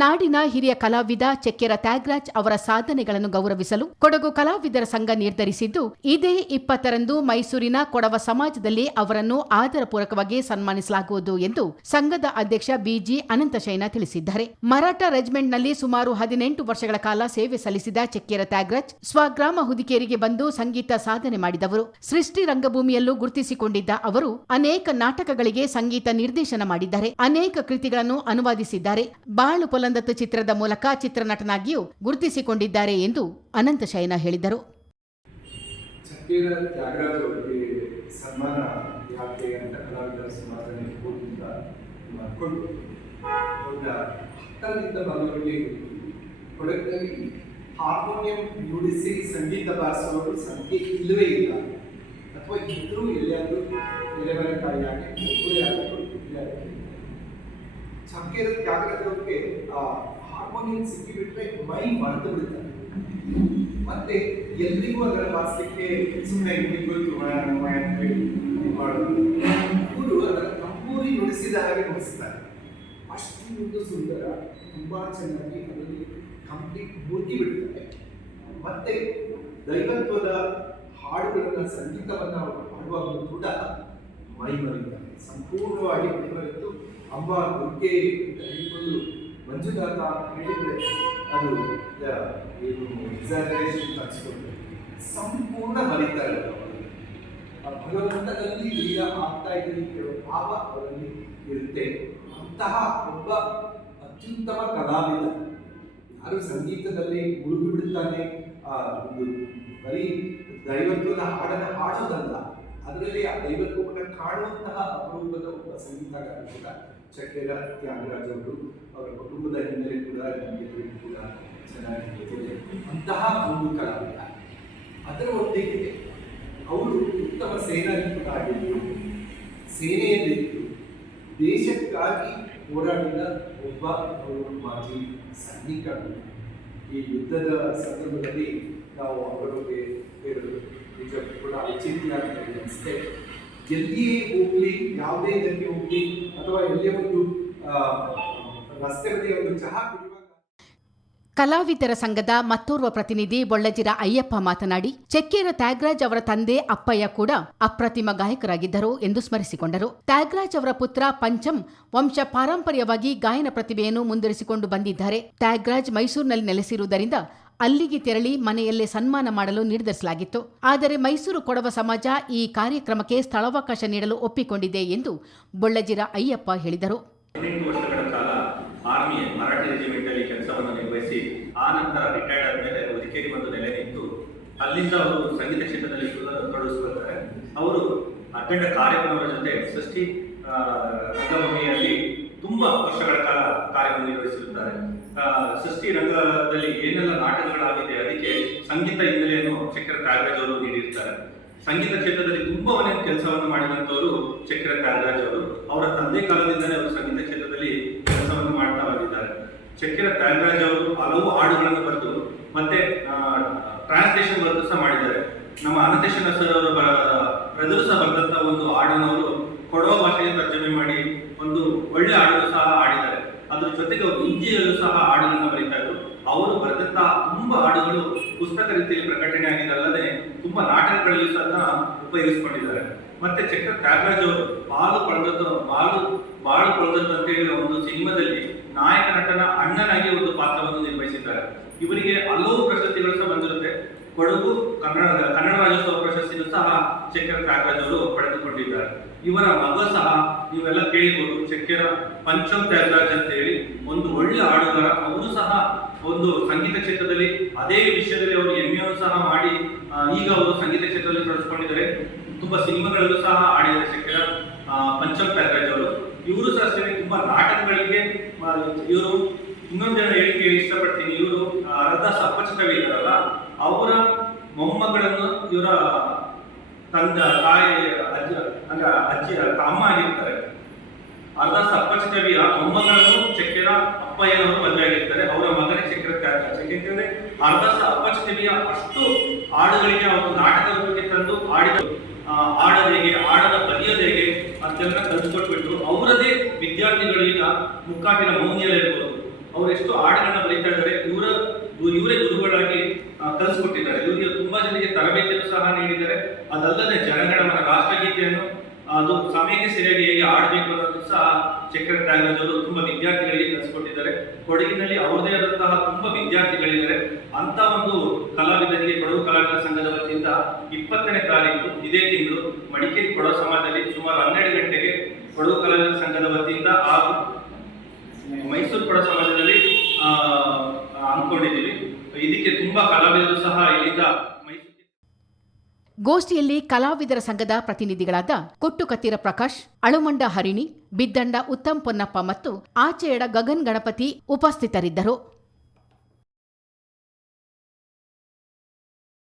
ನಾಡಿನ ಹಿರಿಯ ಕಲಾವಿದ ಚೆಕ್ಕೆರ ತ್ಯಾಗರಾಜ್ ಅವರ ಸಾಧನೆಗಳನ್ನು ಗೌರವಿಸಲು ಕೊಡಗು ಕಲಾವಿದರ ಸಂಘ ನಿರ್ಧರಿಸಿದ್ದು, ಇದೇ ಇಪ್ಪತ್ತರಂದು ಮೈಸೂರಿನ ಕೊಡವ ಸಮಾಜದಲ್ಲಿ ಅವರನ್ನು ಆದರಪೂರ್ವಕವಾಗಿ ಸನ್ಮಾನಿಸಲಾಗುವುದು ಎಂದು ಸಂಘದ ಅಧ್ಯಕ್ಷ ಬಿಜಿ ಅನಂತಶಯನ ತಿಳಿಸಿದ್ದಾರೆ. ಮರಾಠ ರೆಜಿಮೆಂಟ್ನಲ್ಲಿ ಸುಮಾರು ಹದಿನೆಂಟು ವರ್ಷಗಳ ಕಾಲ ಸೇವೆ ಸಲ್ಲಿಸಿದ ಚೆಕ್ಕೆರ ತ್ಯಾಗರಾಜ್ ಸ್ವಗ್ರಾಮ ಹುದಿಕೇರಿಗೆ ಬಂದು ಸಂಗೀತ ಸಾಧನೆ ಮಾಡಿದವರು. ಸೃಷ್ಟಿ ರಂಗಭೂಮಿಯಲ್ಲೂ ಗುರುತಿಸಿಕೊಂಡಿದ್ದ ಅವರು ಅನೇಕ ನಾಟಕಗಳಿಗೆ ಸಂಗೀತ ನಿರ್ದೇಶನ ಮಾಡಿದ್ದಾರೆ. ಅನೇಕ ಕೃತಿಗಳನ್ನು ಅನುವಾದಿಸಿದ್ದಾರೆ. ಬಾಳು ಪೊಲಂದತ್ತು ಚಿತ್ರದ ಮೂಲಕ ಚಿತ್ರನಟನಾಗಿಯೂ ಗುರುತಿಸಿಕೊಂಡಿದ್ದಾರೆ ಎಂದು ಅನಂತ ಶಯನ ಹೇಳಿದರು. ಹಾರ್ಮೋನಿಯಂ ನುಡಿಸಿ ಸಂಗೀತ ಬಾರಿಸುವವರು ಸಂಖ್ಯೆ ಇಲ್ಲವೇ ಇಲ್ಲ. ಅಥವಾ ಇದ್ರೂ ಎಲ್ಲಿಯಾದರೂ ಎಲೆಮರೆಕಾಯಿಯಾಗಿ ಒಬ್ಬರೇ ಆಗಬೇಕು, ಇಲ್ಲೇ ಆಗಬೇಕು. ತ್ಯಾಗರಾಜ್ ಅವ್ರಿಗೆ ಆ ಹಾರ್ಮೋನಿಯಂ ಸಿಕ್ಕಿಬಿಟ್ರೆ ಮೈ ಮರೆತು ಬಿಡ್ತಾರೆ ಮತ್ತೆ ಎಲ್ರಿಗೂ ಅದರ ಬಾರಿಸಲಿಕ್ಕೆ ಸುಮ್ಮನೆ ಇವರು ಅದರ ನುಡಿಸಿದ ಹಾಗೆ ನುಡಿಸ್ತಾರೆ. ಅಷ್ಟೊಂದು ಸುಂದರ, ತುಂಬಾ ಚೆನ್ನಾಗಿ ಅದರಲ್ಲಿ ಕಂಪ್ಲೀಟ್ ಮುಗಿ ಬಿಡ್ತಾರೆ. ಮತ್ತೆ ದೈವತ್ವದ ಹಾಡುಗಳನ್ನ ಸಂಗೀತವನ್ನ ಅವರು ಹಾಡುವಾಗಲೂ ಕೂಡ ಮೈ ಮರಿತಾರೆ ಸಂಪೂರ್ಣವಾಗಿ ಮುಂದುವರೆದು ಅಂಬ ಅಂತ ಹೇಳಿಕೊಂಡು ಮಂಜುನಾಥ ಅಂತ ಹೇಳಿದ್ರೆ ಅದು ಏನು ಎಕ್ಸಾಗರೇಷನ್ ತರಿಸ್ಕೊಂಡು ಸಂಪೂರ್ಣ ಬರೀತಾ ಇರೋದು ಆ ಭಗವಂತನಲ್ಲಿ ಈಗ ಆಗ್ತಾ ಇದ್ದೀನಿ ಕೇಳೋ ಭಾವ ಅವರಲ್ಲಿ ಇರುತ್ತೆ. ಅಂತಹ ಒಬ್ಬ ಅತ್ಯುತ್ತಮ ಕಲಾವಿದ. ಯಾರು ಸಂಗೀತದಲ್ಲಿ ಮುಳುಗಿ ಬಿಡುತ್ತಾನೆ ಆ, ಒಂದು ಬರೀ ದೈವತ್ವದ ಹಾಡನ್ನು ಹಾಡೋದಲ್ಲ. ಅದರಲ್ಲಿ ಆ ದೈವತ್ವವನ್ನು ಕಾಣುವಂತಹ ಅಪರೂಪದ ಒಬ್ಬ ಸಂಗೀತಗಾರ ಕೂಡ ಚಕ್ಕೆರ ತ್ಯಾಗರಾಜ್ ಅವರು, ಅವರ ಕುಟುಂಬದ ಹಿನ್ನೆಲೆ ಕೂಡ ನಮಗೆ ಕೂಡ ಚೆನ್ನಾಗಿ ಗೊತ್ತಿದೆ. ಅಂತಹ ಒಂದು ಕಲಾವಿದ. ಅದರ ಒಟ್ಟಿಗೆ ಅವರು ಉತ್ತಮ ಸೇನಾ ಕೂಡ ಆಗಿದ್ರು ಸೇನೆಯಲ್ಲಿ ದೇಶಕ್ಕಾಗಿ ಹೋರಾಡಿದ ಒಬ್ಬ ಅವರು ಮಾಜಿ ಸೈನಿಕ ಈ ಯುದ್ಧದ ಸಂದರ್ಭದಲ್ಲಿ ನಾವು ಅವರ ಬಗ್ಗೆ ನಿಜಕ್ಕೂ ಕೂಡ ಔಚಿತ್ಯ ಅನಿಸುತ್ತೆ ಎಲ್ಲಿಯೇ ಹೋಗ್ಲಿ, ಯಾವುದೇ ಇದಕ್ಕೆ ಹೋಗ್ಲಿ, ಅಥವಾ ಎಲ್ಲಿಯೇ ಒಂದು ರಸ್ತೆ ಬದಿಯ ಒಂದು ಚಹಾ ಕಲಾವಿದರ ಸಂಘದ ಮತ್ತೋರ್ವ ಪ್ರತಿನಿಧಿ ಬೊಳ್ಳಜಿರ ಅಯ್ಯಪ್ಪ ಮಾತನಾಡಿ, ಚೆಕ್ಕೇರ ತ್ಯಾಗರಾಜ್ ಅವರ ತಂದೆ ಅಪ್ಪಯ್ಯ ಕೂಡ ಅಪ್ರತಿಮ ಗಾಯಕರಾಗಿದ್ದರು ಎಂದು ಸ್ಮರಿಸಿಕೊಂಡರು. ತ್ಯಾಗರಾಜ್ ಅವರ ಪುತ್ರ ಪಂಚಮ್ ವಂಶ ಪಾರಂಪರ್ಯವಾಗಿ ಗಾಯನ ಪ್ರತಿಭೆಯನ್ನು ಮುಂದುವರಿಸಿಕೊಂಡು ಬಂದಿದ್ದಾರೆ. ತ್ಯಾಗರಾಜ್ ಮೈಸೂರಿನಲ್ಲಿ ನೆಲೆಸಿರುವುದರಿಂದ ಅಲ್ಲಿಗೆ ತೆರಳಿ ಮನೆಯಲ್ಲೇ ಸನ್ಮಾನ ಮಾಡಲು ನಿರ್ಧರಿಸಲಾಗಿತ್ತು. ಆದರೆ ಮೈಸೂರು ಕೊಡವ ಸಮಾಜ ಈ ಕಾರ್ಯಕ್ರಮಕ್ಕೆ ಸ್ಥಳಾವಕಾಶ ನೀಡಲು ಒಪ್ಪಿಕೊಂಡಿದೆ ಎಂದು ಬೊಳ್ಳಜಿರ ಅಯ್ಯಪ್ಪ ಹೇಳಿದರು. ವರ್ಷಗಳ ಕಾಲ ಜೊತೆ ಸೃಷ್ಟಿ ರಂಗಭೂಮಿಯಲ್ಲಿ ತುಂಬಾ ವರ್ಷಗಳ ಕಾಲ ಕಾರ್ಯವನ್ನು ಸೃಷ್ಟಿ ರಂಗದಲ್ಲಿ ಏನೆಲ್ಲ ನಾಟಕಗಳಾಗಿದೆ ಅದಕ್ಕೆ ಸಂಗೀತ ಹಿನ್ನೆಲೆಯನ್ನು ಚಕ್ರ ಕಾಗರಾಜ್ ಅವರು ನೀಡಿರ್ತಾರೆ. ಸಂಗೀತ ಕ್ಷೇತ್ರದಲ್ಲಿ ತುಂಬಾನೇ ಕೆಲಸವನ್ನು ಮಾಡಿದಂಥವರು ಚಕ್ರ ಕಾಗರಾಜ್ ಅವರು. ಅವರ ತಂದೆ ಕಾಲದಿಂದಲೇ ಅವರು ಸಂಗೀತ ಕ್ಷೇತ್ರದಲ್ಲಿ ಕೆಲಸವನ್ನು ಮಾಡ್ತಾ ಬಂದಿದ್ದಾರೆ. ಚಕ್ರ ತ್ಯಾಗರಾಜ್ ಅವರು ಹಲವು ಹಾಡುಗಳನ್ನು ಬರೆದು ಮತ್ತೆ ಟ್ರಾನ್ಸ್ಲೇಷನ್ ಬರೆದು ಸಹ ಮಾಡಿದ್ದಾರೆ. ನಮ್ಮ ಅನಂತೇಶ್ವರ ಸರ್ ಅವರು ಪ್ರಜರು ಸಹ ಬರೆದಂತ ಒಂದು ಹಾಡನ್ನು ಅವರು ಕೊಡವ ಭಾಷೆಗೆ ತರ್ಜಮೆ ಮಾಡಿ ಒಂದು ಒಳ್ಳೆ ಹಾಡನ್ನು ಸಹ ಹಾಡಿದ್ದಾರೆ. ಅದ್ರ ಜೊತೆಗೆ ಅವರು ಹಿಂದಿಯಲ್ಲೂ ಸಹ ಹಾಡನ್ನು ಬರೀತಾ ಇದ್ರು ಅವರು ಬರೆದಂತಹ ತುಂಬಾ ಹಾಡುಗಳು ಪುಸ್ತಕ ರೀತಿಯಲ್ಲಿ ಪ್ರಕಟಣೆ ಆಗಿದ್ದಲ್ಲದೆ ತುಂಬಾ ನಾಟಕಗಳಲ್ಲಿ ಸಹ ಉಪಯೋಗಿಸಿಕೊಂಡಿದ್ದಾರೆ. ಮತ್ತೆ ಚಕ್ರ ತ್ಯಾಗರಾಜ್ ಅವರು ಬಾಲು ಪಡೆದದ್ದು, ಬಾಲು, ಬಾಳು ಪಡೆದದ್ದು ಅಂತ ಹೇಳಿ ಒಂದು ಸಿನಿಮಾದಲ್ಲಿ ನಾಯಕ ನಟನ ಅಣ್ಣನಾಗಿ ಒಂದು ಪಾತ್ರವನ್ನು ನಿರ್ವಹಿಸಿದ್ದಾರೆ. ಇವರಿಗೆ ಹಲವು ಪ್ರಶಸ್ತಿಗಳು ಸಹ ಬಂದಿರುತ್ತೆ. ಕೊಡಗು, ಕನ್ನಡ ಕನ್ನಡ ರಾಜ್ಯೋತ್ಸವ ಪ್ರಶಸ್ತಿಯನ್ನು ಸಹ ಚಕ್ರ ತ್ಯಾಗರಾಜ್ ಅವರು ಪಡೆದುಕೊಂಡಿದ್ದಾರೆ. ಇವರ ಮಗ ಸಹ ನೀವೆಲ್ಲ ಕೇಳಿಬಹುದು ಚಕ್ಕೆರ ಪಂಚಮ್ ತ್ಯಾಗರಾಜ್ ಅಂತ ಹೇಳಿ ಒಂದು ಒಳ್ಳೆ ಹಾಡುಗಾರ ಅವರು ಸಹ ಒಂದು ಸಂಗೀತ ಕ್ಷೇತ್ರದಲ್ಲಿ ಅದೇ ವಿಷಯದಲ್ಲಿ ಅವರು ಹೆಮ್ಮೆಯನ್ನು ಸಹ ಮಾಡಿ ಈಗ ಅವರು ಸಂಗೀತ ಕ್ಷೇತ್ರದಲ್ಲಿ ತೊಡಗಿಸ್ಕೊಂಡಿದ್ದಾರೆ. ತುಂಬಾ ಸಿನಿಮಾಗಳಲ್ಲೂ ಸಹ ಆಡಿದ್ದಾರೆ ಆ, ಪಂಚಮ್ ತ್ಯಾಗರಾಜ್ ಅವರು. ಇವರು ಸಹ ಅಷ್ಟೇ ತುಂಬಾ ನಾಟಕಗಳಿಗೆ ಇವರು ಇನ್ನೊಂದು ಹೇಳಿಕೆ ಇಷ್ಟಪಡ್ತೀನಿ. ಇವರು ಅರ್ಧ ಅಪ್ಪಚ್ಚ ಕವಿ ಇದ್ದಾರಲ್ಲ ಅವರ ಮೊಮ್ಮಗಳನ್ನು ಇವರ ತಂದ ತಾಯಿ ಅಜ್ಜ ಅಂದ್ರೆ ಅಜ್ಜಿ ಅಮ್ಮ ಆಗಿರ್ತಾರೆ. ಅರ್ಧ ಸಪ್ಪಚ ಕವಿಯ ಮೊಮ್ಮಗಳನ್ನು ಚಕ್ಕೆರ ಅಪ್ಪಯ್ಯನವರು ಮದುವೆ ಆಗಿರ್ತಾರೆ. ಅವರ ಯಾಕೆಂತಂದ್ರೆ ಅರ್ಧಸ ಅಪ್ಪಚ್ಚ ಅಷ್ಟು ಹಾಡುಗಳಿಗೆ ಅವರು ನಾಟಕದ ಬಗ್ಗೆ ತಂದು ಆಡಿದ ಆ, ಆಡೋದು ಹೇಗೆ ಅಂತೆಲ್ಲ ಕಲಿಸ್ಕೊಟ್ಬಿಟ್ಟು ಅವರದೇ ವಿದ್ಯಾರ್ಥಿಗಳೀಗ ಮುಕ್ಕಾಟಿನ ಮೌನಿಯಲ್ಲಿ ಇರ್ಬೋದು. ಎಷ್ಟು ಹಾಡುಗಳನ್ನ ಬರೀತಾ ಇದ್ದಾರೆ. ಇವರ ಇವರೇ ಗುರುಗಳಾಗಿ ಕಲಿಸ್ಕೊಟ್ಟಿದ್ದಾರೆ. ಇವರಿಗೆ ತುಂಬಾ ಜನರಿಗೆ ತರಬೇತಿಯನ್ನು ಸಹ ನೀಡಿದ್ದಾರೆ. ಅದಲ್ಲದೆ ಜನಗಣಮನ ರಾಷ್ಟ್ರಗೀತೆಯನ್ನು ಅದು ಸಮಯಕ್ಕೆ ಸರಿಯಾಗಿ ಹೇಗೆ ಆಡಬೇಕು ಅನ್ನೋದು ಸಹ ಚಕ್ರ ತ್ಯಾಗರಾಜ್ ಅವರು ತುಂಬಾ ವಿದ್ಯಾರ್ಥಿಗಳಿಗೆ ಕಲಿಸ್ಕೊಟ್ಟಿದ್ದಾರೆ. ಕೊಡಗಿನಲ್ಲಿ ಅವರದೇ ಆದಂತಹ ತುಂಬಾ ವಿದ್ಯಾರ್ಥಿಗಳಿದ್ದಾರೆ. ಅಂತ ಒಂದು ಕಲಾವಿದರಿಗೆ, ಕೊಡಗು ಕಲಾವಿದರ ಸಂಘದ ವತಿಯಿಂದ ಇಪ್ಪತ್ತನೇ ತಾರೀಕು ಇದೇ ತಿಂಗಳು ಮಡಿಕೇರಿ ಕೊಡ ಸಮಾಜದಲ್ಲಿ ಸುಮಾರು ಹನ್ನೆರಡು ಗಂಟೆಗೆ ಕೊಡಗು ಕಲಾವಿದರ ಸಂಘದ ವತಿಯಿಂದ ಹಾಗೂ ಗೋಷ್ಠಿಯಲ್ಲಿ ಕಲಾವಿದರ ಸಂಘದ ಪ್ರತಿನಿಧಿಗಳಾದ ಕೊಟ್ಟುಕತ್ತಿರ ಪ್ರಕಾಶ್, ಅಳುಮಂಡ ಹರಿಣಿ, ಬಿದ್ದಂಡ ಉತ್ತಮ್ ಪೊನ್ನಪ್ಪ ಮತ್ತು ಆಚೆಯಡ ಗಗನ್ ಗಣಪತಿ ಉಪಸ್ಥಿತರಿದ್ದರು.